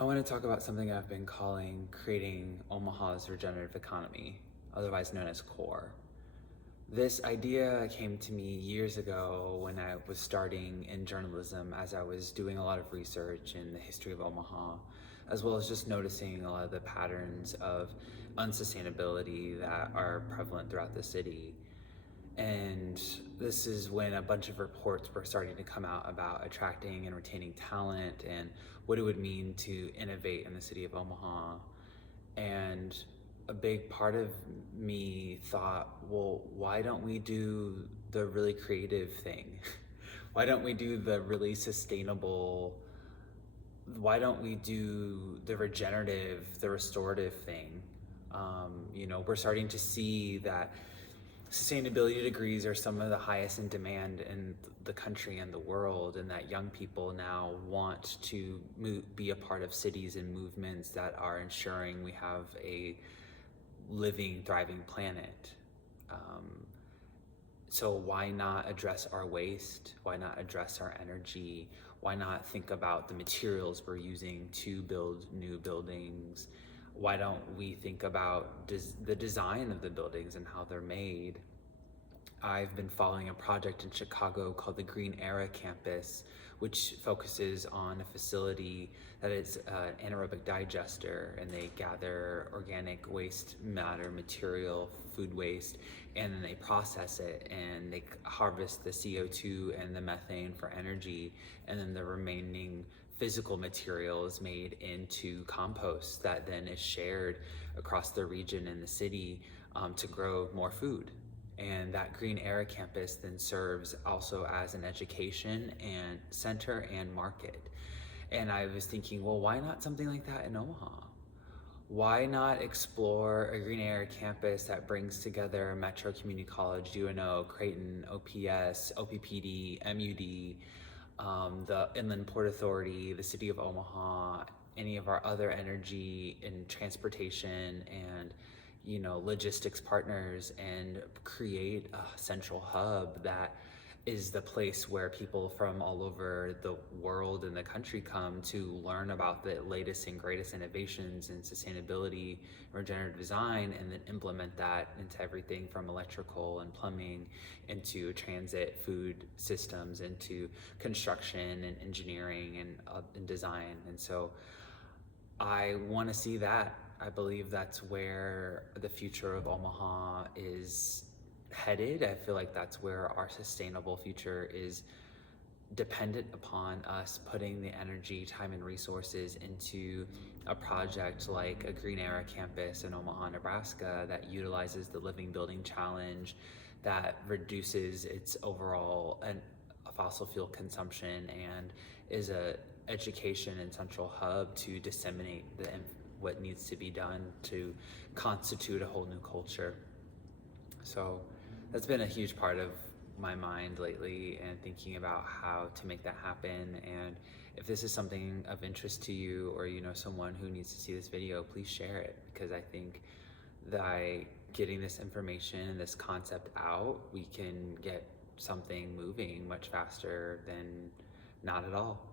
I want to talk about something I've been calling creating Omaha's regenerative economy, otherwise known as CORE. This idea came to me years ago when I was starting in journalism, as I was doing a lot of research in the history of Omaha, as well as just noticing a lot of the patterns of unsustainability that are prevalent throughout the city. And this is when a bunch of reports were starting to come out about attracting and retaining talent and what it would mean to innovate in the city of Omaha. And a big part of me thought, well, why don't we do the really creative thing? Why don't we do the really sustainable? Why don't we do the regenerative, the restorative thing? We're starting to see that sustainability degrees are some of the highest in demand in the country and the world, and that young people now want to be a part of cities and movements that are ensuring we have a living, thriving planet. So why not address our waste? Why not address our energy? Why not think about the materials we're using to build new buildings? Why don't we think about the design of the buildings and how they're made? I've been following a project in Chicago called the Green Era Campus, which focuses on a facility that is an anaerobic digester, and they gather organic waste matter, material, food waste, and then they process it and they harvest the CO2 and the methane for energy, and then the remaining physical material is made into compost that then is shared across the region and the city to grow more food. And that Green Era campus then serves also as an education and center and market. And I was thinking, well, why not something like that in Omaha? Why not explore a Green Era campus that brings together Metro Community College, UNO, Creighton, OPS, OPPD, MUD, the Inland Port Authority, the City of Omaha, any of our other energy and transportation and logistics partners, and create a central hub that is the place where people from all over the world and the country come to learn about the latest and greatest innovations in sustainability, regenerative design, and then implement that into everything from electrical and plumbing into transit, food systems, into construction and engineering and design. And so I want to see that. I believe that's where the future of Omaha is headed. I feel like that's where our sustainable future is dependent upon us putting the energy, time, and resources into a project like a Green Era campus in Omaha, Nebraska, that utilizes the Living Building Challenge, that reduces its overall fossil fuel consumption, and is a education and central hub to disseminate what needs to be done to constitute a whole new culture. So that's been a huge part of my mind lately, and thinking about how to make that happen. And if this is something of interest to you, or you know someone who needs to see this video, please share it, because I think that getting this information, this concept out, we can get something moving much faster than not at all.